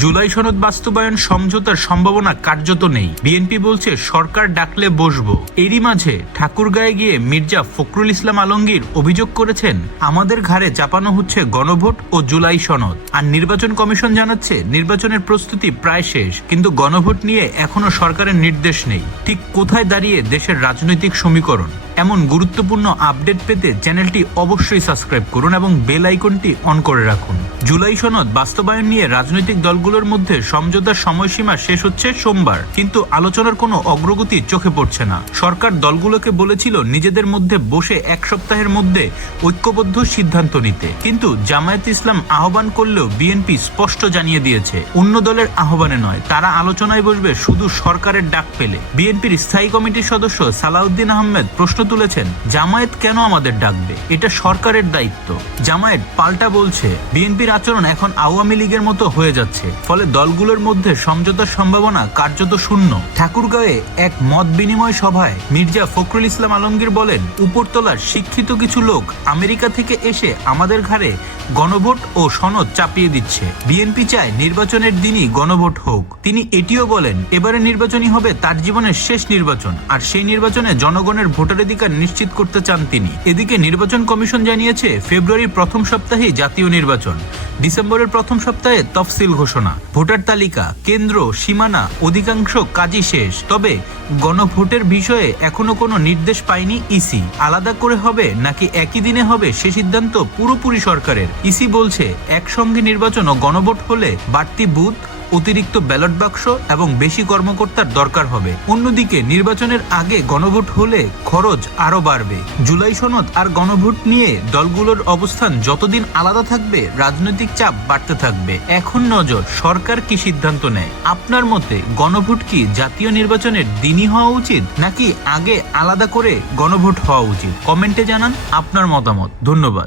জুলাই সনদ বাস্তবায়ন সমঝোতার সম্ভাবনা কার্যত নেই। বিএনপি বলছে, সরকার ডাকলে বসবো। এরই মাঝে ঠাকুরগাঁয়ে গিয়ে মির্জা ফখরুল ইসলাম আলমগীর অভিযোগ করেছেন, আমাদের ঘাড়ে চাপানো হচ্ছে গণভোট ও জুলাই সনদ। আর নির্বাচন কমিশন জানাচ্ছে, নির্বাচনের প্রস্তুতি প্রায় শেষ, কিন্তু গণভোট নিয়ে এখনও সরকারের নির্দেশ নেই। ঠিক কোথায় দাঁড়িয়ে দেশের রাজনৈতিক সমীকরণ? এমন গুরুত্বপূর্ণ আপডেট পেতে চ্যানেলটি অবশ্যই সাবস্ক্রাইব করুন এবং বেল আইকনটি অন করে রাখুন। জুলাই সনদ বাস্তবায়ন নিয়ে রাজনৈতিক দলগুলোর মধ্যে সমঝোতার সময়সীমা শেষ হচ্ছে সোমবার। কিন্তু আলোচনার কোনো অগ্রগতি চোখে পড়ছে না। সরকার দলগুলোকে বলেছিল নিজেদের মধ্যে বসে এক সপ্তাহের মধ্যে ঐক্যবদ্ধ সিদ্ধান্ত নিতে। কিন্তু জামায়াত ইসলাম আহ্বান করলেও বিএনপি স্পষ্ট জানিয়ে দিয়েছে, অন্য দলের আহ্বানে নয়, তারা আলোচনায় বসবে শুধু সরকারের ডাক পেলে। বিএনপির স্থায়ী কমিটির সদস্য সালাউদ্দিন আহমেদ প্রশ্ন তুলেছেন, জামায়াত কেন আমাদের ডাকবে? এটা সরকারের দায়িত্ব। জামায়াত পাল্টা বলছে, বিএনপির আচরণ এখন আওয়ামী লীগের মতো হয়ে যাচ্ছে, ফলে দলগুলোর মধ্যে সমঝোতার সম্ভাবনা কার্যত শূন্য। ঠাকুরগাঁওয়ে এক মত বিনিময় সভায় মির্জা ফখরুল ইসলাম আলমগীর বলেন, উপরতলার শিক্ষিত কিছু লোক আমেরিকা থেকে এসে আমাদের ঘাড়ে গণভোট ও সনদ চাপিয়ে দিচ্ছে। বিএনপি চায় নির্বাচনের দিনই গণভোট হোক। তিনি এটিও বলেন, এবারে নির্বাচনই হবে তার জীবনের শেষ নির্বাচন, আর সেই নির্বাচনে জনগণের ভোটাধিকার নিশ্চিত করতে চান তিনি। এদিকে নির্বাচন কমিশন জানিয়েছে, ফেব্রুয়ারির প্রথম সপ্তাহেই জাতীয় নির্বাচন, ডিসেম্বরের প্রথম সপ্তাহে তফসিল ঘোষণা। ভোটার তালিকা, কেন্দ্র, সীমানা, অধিকাংশ কাজই শেষ। তবে গণভোটের বিষয়ে এখনও কোনো নির্দেশ পায়নি ইসি। আলাদা করে হবে নাকি একই দিনে হবে সে সিদ্ধান্ত পুরোপুরি সরকারের। ইসি বলছে, একসঙ্গে নির্বাচন ও গণভোট হলে বাড়তি বুথ, অতিরিক্ত ব্যালট বাক্স এবং বেশি কর্মকর্তার দরকার হবে। অন্যদিকে, নির্বাচনের আগে গণভোট হলে খরচ আরও বাড়বে। জুলাই সনদ আর গণভোট নিয়ে দলগুলোর অবস্থান যতদিন আলাদা থাকবে, রাজনৈতিক চাপ বাড়তে থাকবে। এখন নজর, সরকার কি সিদ্ধান্ত নেয়? আপনার মতে, গণভোট কি জাতীয় নির্বাচনের দিনই হওয়া উচিত, নাকি আগে আলাদা করে গণভোট হওয়া উচিত? কমেন্টে জানান আপনার মতামত। ধন্যবাদ।